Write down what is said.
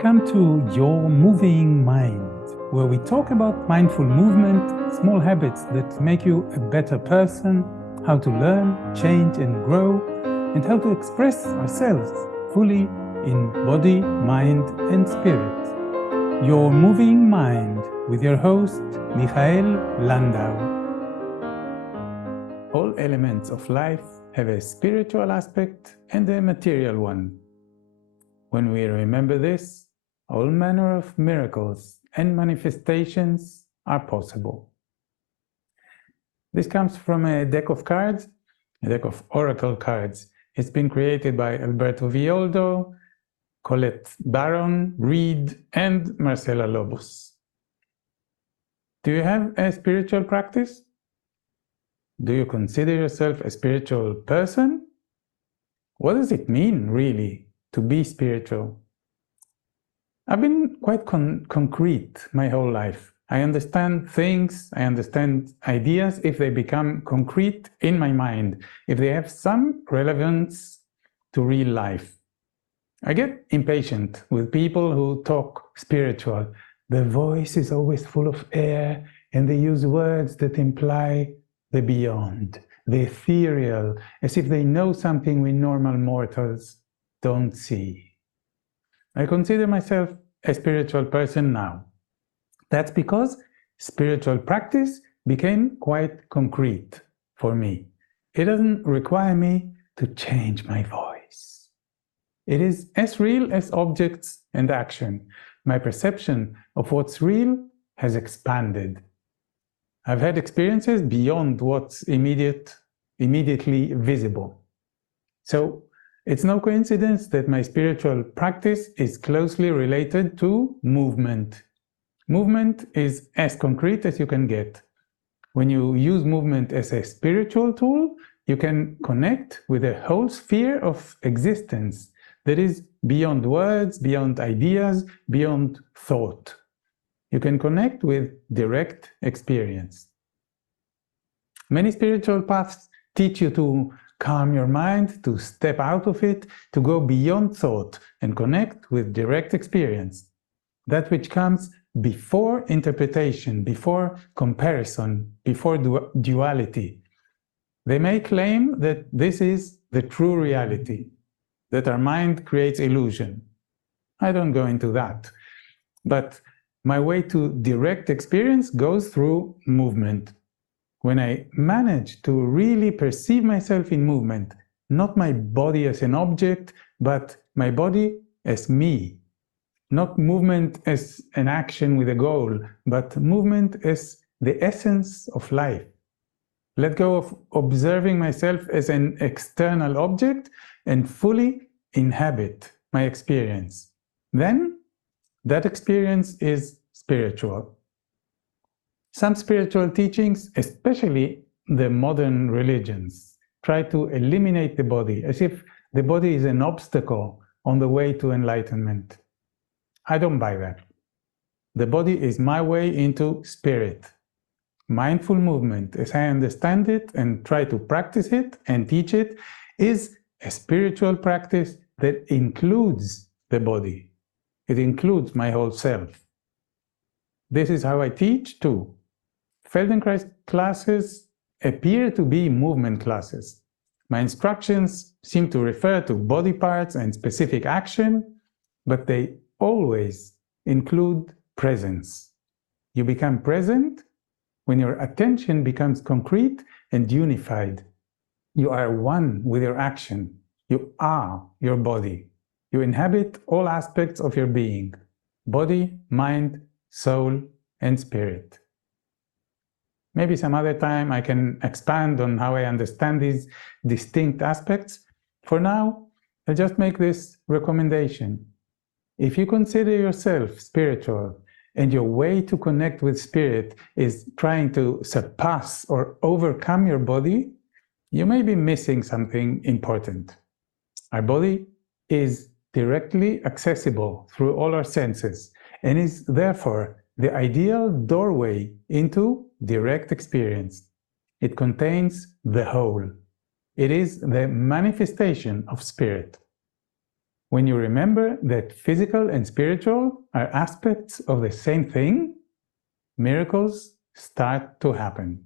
Welcome to Your Moving Mind, where we talk about mindful movement, small habits that make you a better person, how to learn, change and grow, and how to express ourselves fully in body, mind and spirit. Your Moving Mind with your host, Michael Landau. All elements of life have a spiritual aspect and a material one. When we remember this, all manner of miracles and manifestations are possible. This comes from a deck of cards, a deck of oracle cards. It's been created by Alberto Villoldo, Colette Baron, Reed, and Marcela Lobos. Do you have a spiritual practice? Do you consider yourself a spiritual person? What does it mean, really, to be spiritual? I've been quite concrete my whole life. I understand things, I understand ideas if they become concrete in my mind, if they have some relevance to real life. I get impatient with people who talk spiritual. Their voice is always full of air and they use words that imply the beyond, the ethereal, as if they know something we normal mortals don't see. I consider myself a spiritual person now. That's because spiritual practice became quite concrete for me. It doesn't require me to change my voice. It is as real as objects and action. My perception of what's real has expanded. I've had experiences beyond what's immediately visible. So it's no coincidence that my spiritual practice is closely related to movement. Movement is as concrete as you can get. When you use movement as a spiritual tool, you can connect with a whole sphere of existence that is beyond words, beyond ideas, beyond thought. You can connect with direct experience. Many spiritual paths teach you to calm your mind, to step out of it, to go beyond thought and connect with direct experience. That which comes before interpretation, before comparison, before duality. They may claim that this is the true reality, that our mind creates illusion. I don't go into that. But my way to direct experience goes through movement. When I manage to really perceive myself in movement, not my body as an object, but my body as me. Not movement as an action with a goal, but movement as the essence of life. Let go of observing myself as an external object and fully inhabit my experience. Then, that experience is spiritual. Some spiritual teachings, especially the modern religions, try to eliminate the body, as if the body is an obstacle on the way to enlightenment. I don't buy that. The body is my way into spirit. Mindful movement, as I understand it and try to practice it and teach it, is a spiritual practice that includes the body. It includes my whole self. This is how I teach too. Feldenkrais classes appear to be movement classes. My instructions seem to refer to body parts and specific action, but they always include presence. You become present when your attention becomes concrete and unified. You are one with your action. You are your body. You inhabit all aspects of your being: body, mind, soul, and spirit. Maybe some other time I can expand on how I understand these distinct aspects. For now, I'll just make this recommendation. If you consider yourself spiritual and your way to connect with spirit is trying to surpass or overcome your body, you may be missing something important. Our body is directly accessible through all our senses and is therefore the ideal doorway into direct experience. It contains the whole. It is the manifestation of spirit. When you remember that physical and spiritual are aspects of the same thing, miracles start to happen.